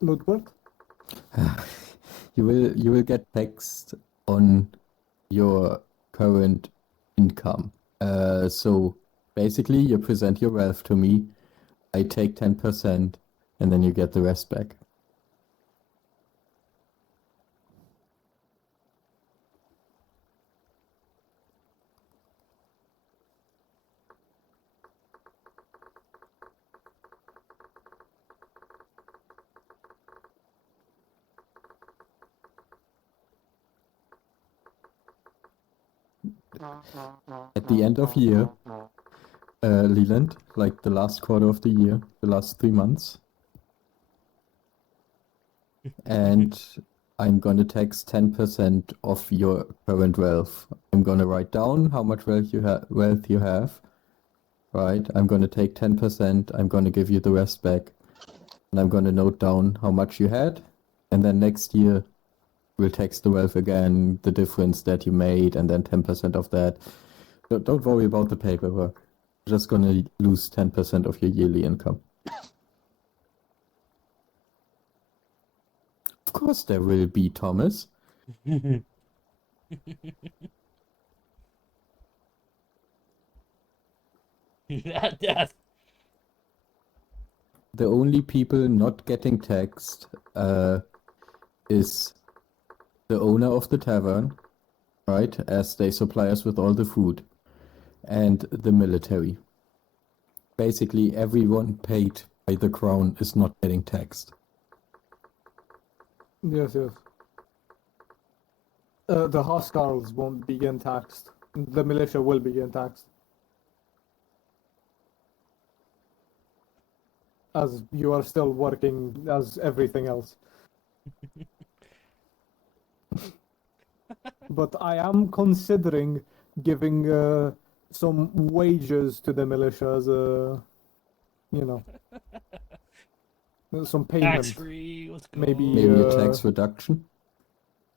Loot port? You will get taxed on your current income. So basically, you present your wealth to me, I take 10%, and then you get the rest back. At the end of year, Leland, like the last quarter of the year, the last 3 months, and I'm gonna tax 10% of your current wealth. I'm gonna write down how much wealth you have, right? I'm gonna take 10%, I'm gonna give you the rest back, and I'm gonna note down how much you had, and then next year we'll tax the wealth again, the difference that you made, and then 10% of that. Don't worry about the paperwork. You're just gonna lose 10% of your yearly income. Of course there will be, Thomas. That. The only people not getting taxed is the owner of the tavern, right, as they supply us with all the food, and the military. Basically, everyone paid by the crown is not getting taxed. Yes, yes. The Huskarls won't begin taxed. The militia will begin taxed. As you are still working as everything else. But I am considering giving some wages to the militia as a, some payment. Tax-free. Let's go. Maybe a tax reduction?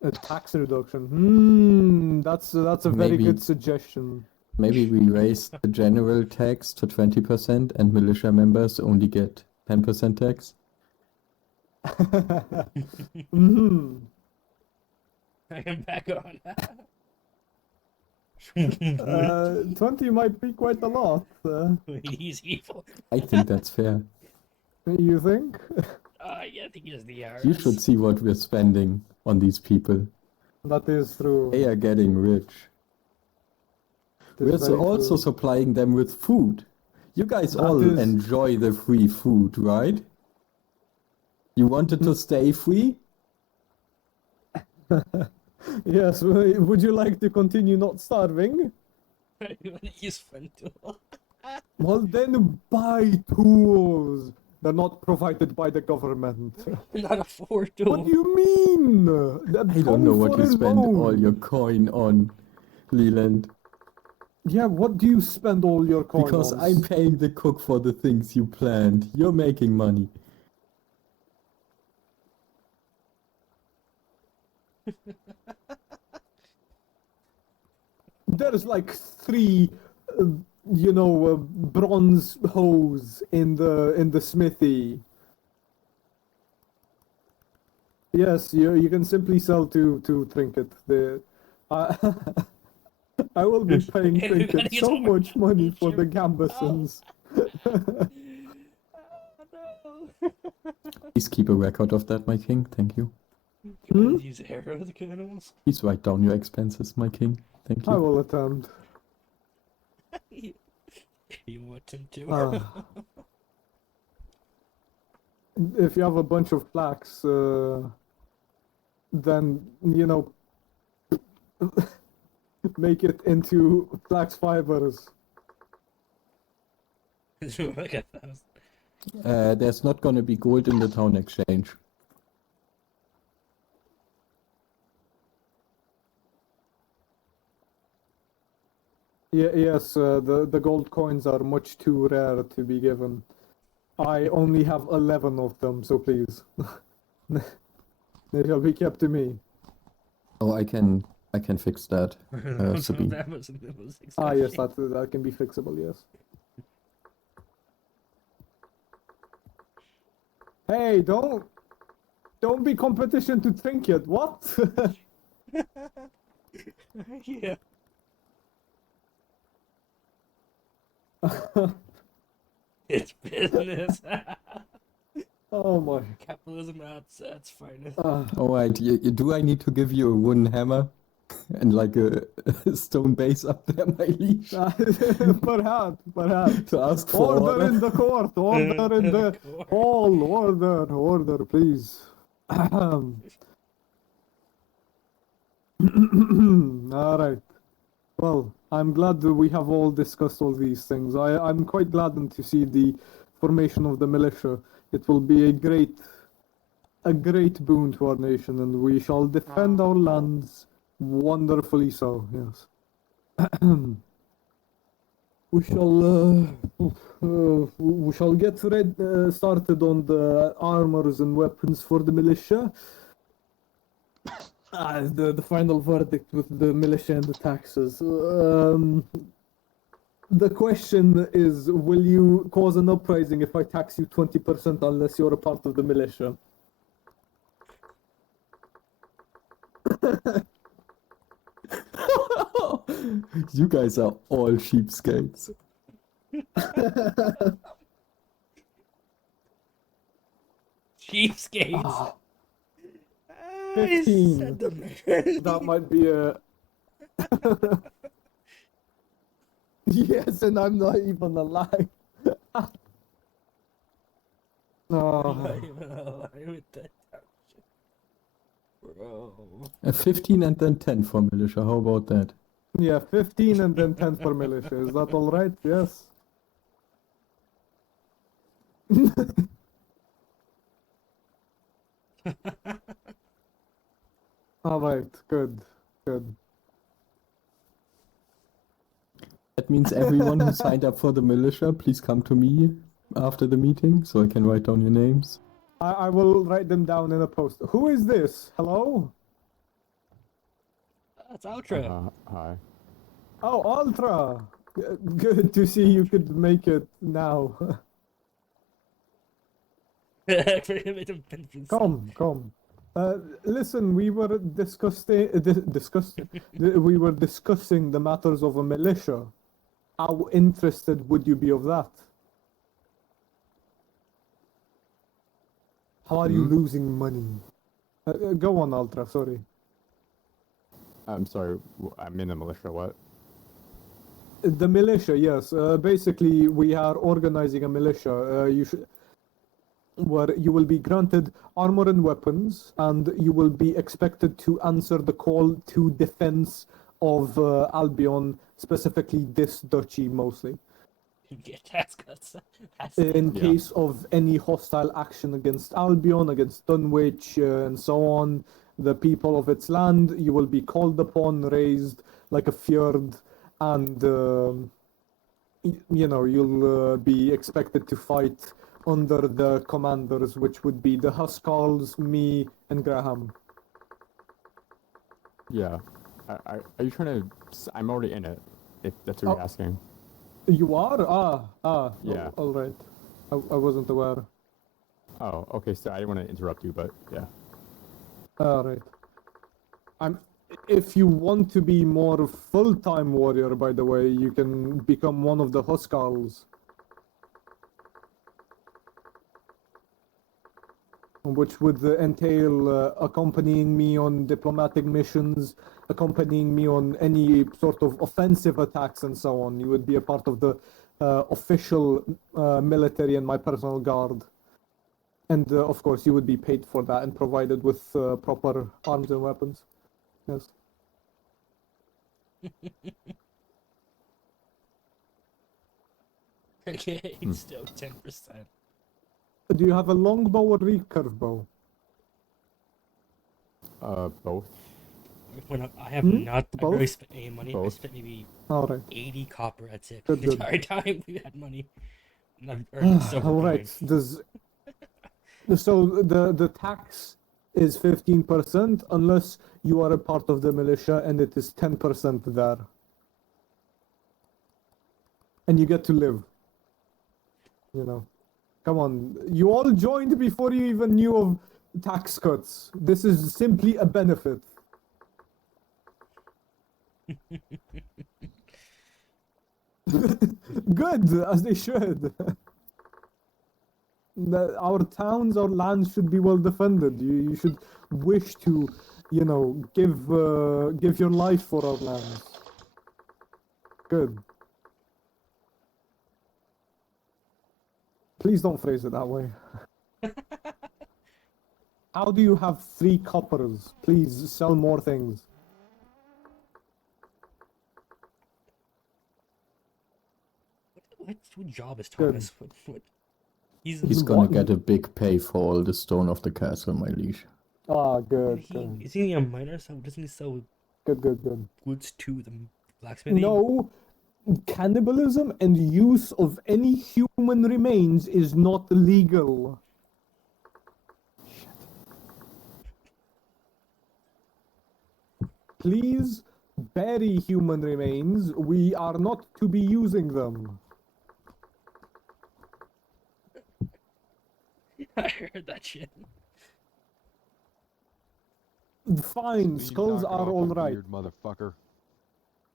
A tax reduction. That's a very Maybe- good suggestion. Maybe we raise the general tax to 20% and militia members only get 10% tax? Hmm. I am back on. 20 might be quite a lot. He's evil. I think that's fair. You think? Yeah, I think he's the IRS. You should see what we're spending on these people. That is true. They are getting rich. That is We're very also true. supplying them with food. You guys That all is- enjoy the free food, right? You wanted to stay free? Yes, would you like to continue not starving? He's fun too. Well, then buy tools. They're not provided by the government. Not afford to. What do you mean? I don't know what you spend all your coin on, Leland. Yeah, what do you spend all your coin Because on? I'm paying the cook for the things you planned. You're making money. There's like 3, bronze hose in the smithy. Yes, you can simply sell to Trinket. I will be paying Trinket Everybody's so over much money for the Egypt. Gambesons. Please keep a record of that, my king. Thank you. Can I use arrow the animals? Please write down your expenses, my king. Thank I you. will attempt. You want him to? If you have a bunch of flax, then, you know, make it into flax fibers. Like 1,000. There's not gonna be gold in the town exchange. Yes, the gold coins are much too rare to be given. I only have 11 of them, so please. They shall be kept to me. Oh, I can fix that. Sabine. Ah, yes, that can be fixable, yes. Hey, don't be competition to trinket, what? Yeah. It's business. Oh my. Capitalism that's finest. Alright, do I need to give you a wooden hammer? And like a stone base up there, my liege? Perhaps. To ask for Order in the court, order in the hall, order, please. Alright. Well, I'm glad that we have all discussed all these things. I'm quite gladdened to see the formation of the militia. It will be a great boon to our nation, and we shall defend our lands wonderfully so, yes. We shall get started on the armors and weapons for the militia. The final verdict with the militia and the taxes. The question is, will you cause an uprising if I tax you 20% unless you're a part of the militia? You guys are all cheapskates. Cheapskates. 15. That might be a... Yes, and I'm not even alive. Not even alive with that shit. Bro. 15 and then 10 for militia. How about that? Yeah, 15 and then 10 for militia. Is that all right? Yes. All right. Good. That means everyone who signed up for the militia, please come to me after the meeting so I can write down your names. I will write them down in a post. Who is this? Hello? That's Ultra. Hi. Oh, Ultra! Good to see you could make it now. Come. Listen, we were discussing the matters of a militia. How interested would you be of that? How are you losing money? Go on, Ultra, sorry. I'm sorry, I'm in the militia, what? The militia, yes. Basically, we are organizing a militia. Where you will be granted armor and weapons, and you will be expected to answer the call to defense of Albion, specifically this duchy mostly. In case of any hostile action against Albion, against Dunwich, and so on, the people of its land, you will be called upon, raised like a fjord, and you'll be expected to fight under the commanders, which would be the Huskarls, me, and Graham. Yeah. Are you trying to... I'm already in it, if that's what you're asking. You are? Yeah. All right. I wasn't aware. Oh, okay, so I didn't want to interrupt you, but yeah. All right. If you want to be more full-time warrior, by the way, you can become one of the Huskarls. which would entail accompanying me on diplomatic missions, accompanying me on any sort of offensive attacks and so on. You would be a part of the official military and my personal guard. And of course, you would be paid for that and provided with proper arms and weapons. Yes. Okay, still 10%. Do you have a longbow or recurve bow? Both. I have not Both? really spent any money. I Both. spent maybe Alright. 80 copper. That's it. Good, The good. entire time we had money. And I've earned silver coin. Alright. So the tax is 15% unless you are a part of the militia, and it is 10% there. And you get to live. You know. Come on. You all joined before you even knew of tax cuts. This is simply a benefit. Good, as they should. Our towns, our lands should be well defended. You should wish to, you know, give your life for our lands. Good. Please don't phrase it that way. How do you have 3 coppers? Please sell more things. What job is Good. Thomas? What? He's gonna get a big pay for all the stone of the castle, my liege. Ah, good, good. Is he a miner? So doesn't he sell Good. goods to the blacksmithing? No, cannibalism and use of any human remains is not legal. Please bury human remains. We are not to be using them. I heard that shit. Fine, Please skulls knock it are off, all you right. weird motherfucker.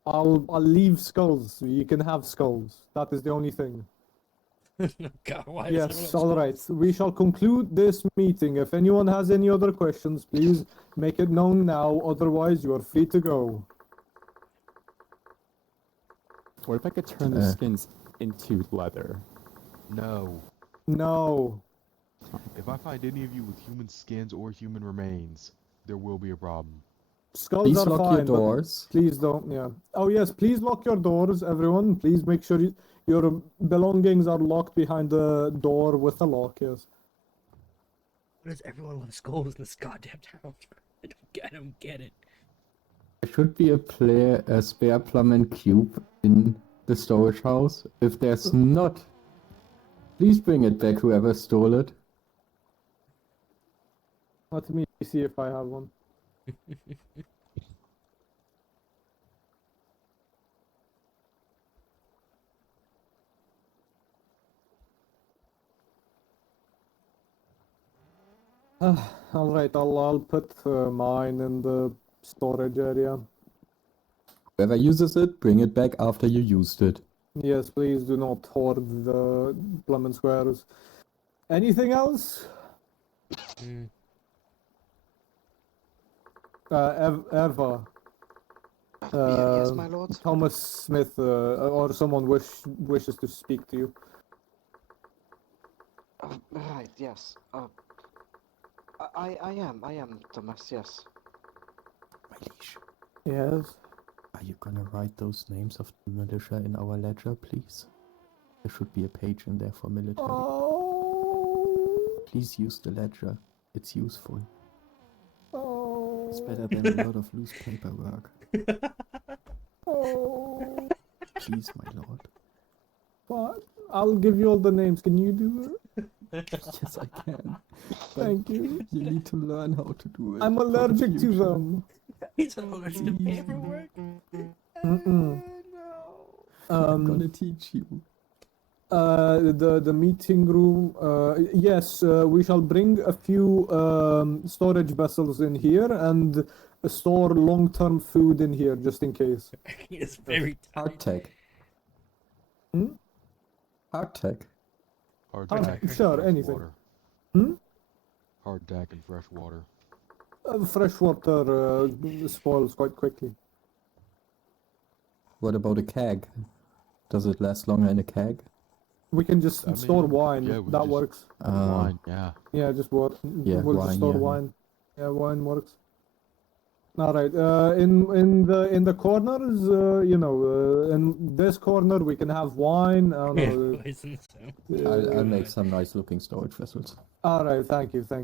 I'll leave skulls. You can have skulls. That is the only thing. God, why Yes, all right. We shall conclude this meeting. If anyone has any other questions, please make it known now. Otherwise, you are free to go. What if I could turn the skins into leather? No. No. If I find any of you with human skins or human remains, there will be a problem. Skulls Please are lock fine, your but doors. please don't. Yeah. Oh yes, please lock your doors, everyone. Please make sure your belongings are locked behind the door with a lock. Yes. Why does everyone love skulls in this goddamn town? I don't get it. There should be a spare plum and cube in the storage house. If there's not, please bring it back, whoever stole it. Let me see if I have one. All right, I'll put mine in the storage area. Whoever uses it, bring it back after you used it. Yes, please do not hoard the plum and squares. Anything else? Eva. Yes, my lord. Thomas Smith, or someone wishes to speak to you. Right, yes. I am Thomas, yes. My liege, Yes. are you gonna write those names of the militia in our ledger, please? There should be a page in there for military. Oh. Please use the ledger. It's useful. Oh. It's better than a lot of loose paperwork. Oh. Please, my lord. What? I'll give you all the names. Can you do it? Yes, I can. Thank you. You need to learn how to do it. I'm for the allergic to future. them. He's allergic to paperwork. Mm-mm. I'm gonna teach you. The meeting room. Yes, we shall bring a few storage vessels in here and store long-term food in here just in case. He is very Hard tech. Hard tech. Hard Hard- tech, sure, ice anything. water. Hardtack and fresh water. Fresh water spoils quite quickly. What about a keg? Does it last longer in a keg? We can just I store mean, wine. yeah, we That just- works. Wine, yeah. Yeah, just what? Yeah, we'll wine, just store yeah. wine. Yeah, wine works. All right. In the corners, in this corner we can have wine. I don't know. Poison, so. I'll make some nice looking storage vessels. All right. Thank you. Thank.